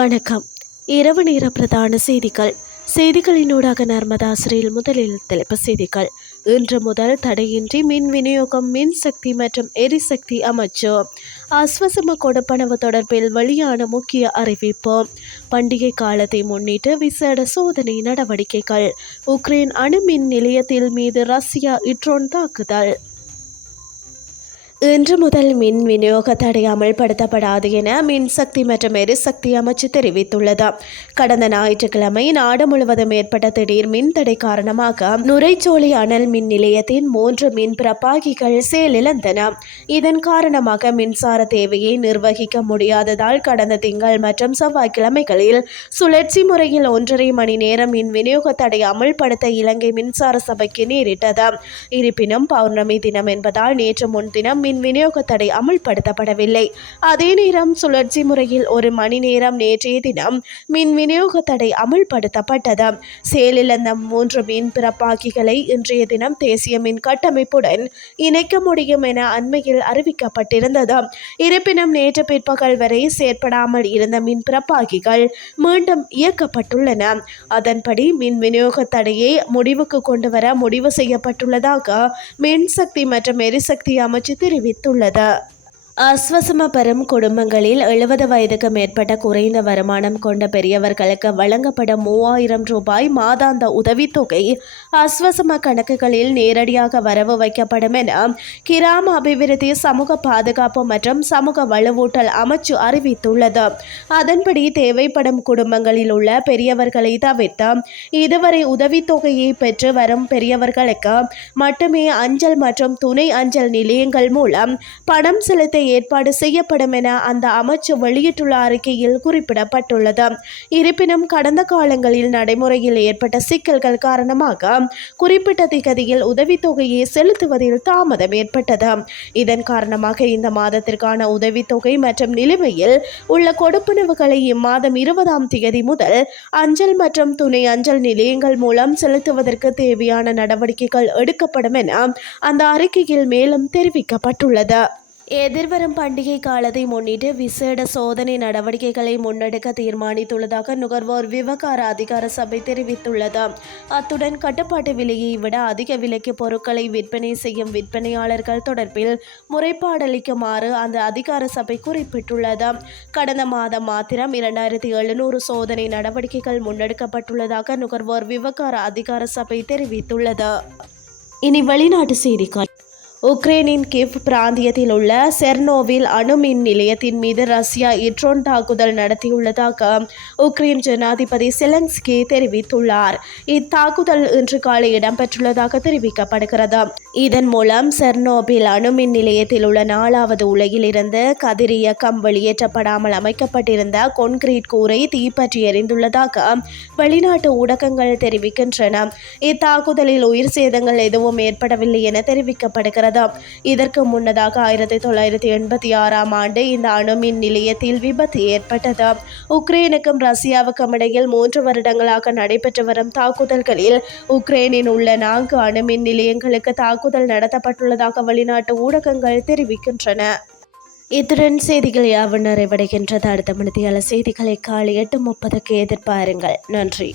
வணக்கம். இரவு நேர பிரதான செய்திகள். செய்திகளினூடாக நர்மதாசிரியில் முதலில் தலைப்புச் செய்திகள். இன்று முதல் தடையின்றி மின் விநியோகம் மின்சக்தி மற்றும் எரிசக்தி அமைச்சு அஸ்வசம கொடுப்பனவு தொடர்பில் வெளியான முக்கிய அறிவிப்பு. பண்டிகை காலத்தை முன்னிட்டு விசேட சோதனை நடவடிக்கைகள். உக்ரைன் அணு மின் நிலையத்தில் மீது ரஷ்யா ட்ரோன் தாக்குதல். இன்று முதல் மின் விநியோக தடை அமல்படுத்தப்படாது என மின்சக்தி மற்றும் எரிசக்தி அமைச்சு தெரிவித்துள்ளது. கடந்த ஞாயிற்றுக்கிழமை நாடு முழுவதும் ஏற்பட்ட திடீர் மின் தடை காரணமாக நுரைச்சோலை அனல் மின் நிலையத்தின் 3 மின் பிரபாகிகள் செயலிழந்தன. இதன் காரணமாக மின்சார தேவையை நிர்வகிக்க முடியாததால் கடந்த திங்கள் மற்றும் செவ்வாய்க்கிழமைகளில் சுழற்சி முறையில் 1.5 மணி நேரம் மின் விநியோக தடை அமல்படுத்த இலங்கை மின்சார சபைக்கு நேரிட்டது. இருப்பினும் பௌர்ணமி தினம் என்பதால் நேற்று முன்தினம் மின் விநியோக தடை அமல்படுத்தப்படவில்லை. அதே நேரம் சுழற்சி முறையில் 1 மணி நேரம் நேற்றைய தினம் மின் விநியோக தடை அமல்படுத்தப்பட்டது. செயலிழந்த 3 மின் பிறப்பாக்கிகளை இன்றைய தினம் தேசிய மின் கட்டமைப்புடன் இணைக்க முடியும் என அண்மையில் அறிவிக்கப்பட்டிருந்தது. இருப்பினும் நேற்று பிற்பகல் வரை செயற்படாமல் இருந்த மின் பிறப்பாக்கிகள் மீண்டும் இயக்கப்பட்டுள்ளன. அதன்படி மின் விநியோக தடையை முடிவுக்கு கொண்டுவர முடிவு செய்யப்பட்டுள்ளதாக மின்சக்தி மற்றும் எரிசக்தி அமைச்சு தெரிவித்துள்ளது. அஸ்வசம பெறும் குடும்பங்களில் 70 வயதுக்கு மேற்பட்ட குறைந்த வருமானம் கொண்ட பெரியவர்களுக்கு வழங்கப்படும் 3000 ரூபாய் மாதாந்த உதவித்தொகை அஸ்வசம கணக்குகளில் நேரடியாக வரவு வைக்கப்படும் என கிராம அபிவிருத்தி சமூக பாதுகாப்பு மற்றும் சமூக வலுவூட்டல் அமைச்சு அறிவித்துள்ளது. அதன்படி தேவைப்படும் குடும்பங்களில் உள்ள பெரியவர்களை தவிர்த்து இதுவரை உதவித்தொகையை பெற்று வரும் பெரியவர்களுக்கு மட்டுமே அஞ்சல் மற்றும் துணை அஞ்சல் நிலையங்கள் மூலம் பணம் செலுத்த ஏற்பாடு செய்யப்படும் என அந்த அமைச்சு வெளியிட்டுள்ள அறிக்கையில் குறிப்பிடப்பட்டுள்ளது. இருப்பினும் கடந்த காலங்களில் நடைமுறையில் ஏற்பட்ட சிக்கல்கள் காரணமாக குறிப்பிட்ட திகதியில் உதவித்தொகையை செலுத்துவதில் தாமதம் ஏற்பட்டது. இதன் காரணமாக இந்த மாதத்திற்கான உதவித்தொகை மற்றும் நிலுவையில் உள்ள கொடுப்பனவுகளை இம்மாதம் 20ஆம் தேதி முதல் அஞ்சல் மற்றும் துணை அஞ்சல் நிலையங்கள் மூலம் செலுத்துவதற்கு தேவையான நடவடிக்கைகள் எடுக்கப்படும் என அந்த அறிக்கையில் மேலும் தெரிவிக்கப்பட்டுள்ளது. எதிர்வரும் பண்டிகை காலத்தை முன்னிட்டு விசேட சோதனை நடவடிக்கைகளை முன்னெடுக்க தீர்மானித்துள்ளதாக நுகர்வோர் விவகார அதிகார சபை தெரிவித்துள்ளது. அத்துடன் கட்டுப்பாட்டு விலையை விட அதிக விலைக்கு பொருட்களை விற்பனை செய்யும் விற்பனையாளர்கள் தொடர்பில் முறைப்பாடளிக்குமாறு அந்த அதிகார சபை குறிப்பிட்டுள்ளது. கடந்த மாதம் மாத்திரம் 2700 சோதனை நடவடிக்கைகள் முன்னெடுக்கப்பட்டுள்ளதாக நுகர்வோர் விவகார அதிகார சபை தெரிவித்துள்ளது. இனி வெளிநாட்டு செய்திகள். உக்ரைனின் கிவ் பிராந்தியத்தில் உள்ள செர்னோவில் அணு மின் நிலையத்தின் மீது ரஷ்யா ட்ரோன் தாக்குதல் நடத்தியுள்ளதாக உக்ரைன் ஜனாதிபதி செலன்ஸ்கி தெரிவித்துள்ளார். இத்தாக்குதல் இன்று காலை இடம்பெற்றுள்ளதாக தெரிவிக்கப்படுகிறது. இதன் மூலம் செர்னோபில் அணு மின் நிலையத்தில் உள்ள 4வது உலகில் இருந்து கதிரியக்கம் வெளியேற்றப்படாமல் அமைக்கப்பட்டிருந்த கொன்கிரீட் கூரை தீப்பற்றி எரிந்துள்ளதாக வெளிநாட்டு ஊடகங்கள் தெரிவிக்கின்றன. இத்தாக்குதலில் உயிர் சேதங்கள் எதுவும் ஏற்படவில்லை என தெரிவிக்கப்படுகிறது. இதற்கு முன்னதாக 1986ஆம் ஆண்டு இந்த அணுமின் நிலையத்தில் விபத்து ஏற்பட்டது. உக்ரைனுக்கும் ரஷ்யாவுக்கும் இடையில் 3 வருடங்களாக நடைபெற்று வரும் தாக்குதல்களில் உக்ரைனில் உள்ள 4 அணுமின் நிலையங்களுக்கு தாக்குதல் நடத்தப்பட்டுள்ளதாக வெளிநாட்டு ஊடகங்கள் தெரிவிக்கின்றன. இத்துடன் செய்திகள் யாவும் நிறைவடைகின்றது. அடுத்த மணித்தியால செய்திகளை காலை 8:30க்கு எதிர்பாருங்கள். நன்றி.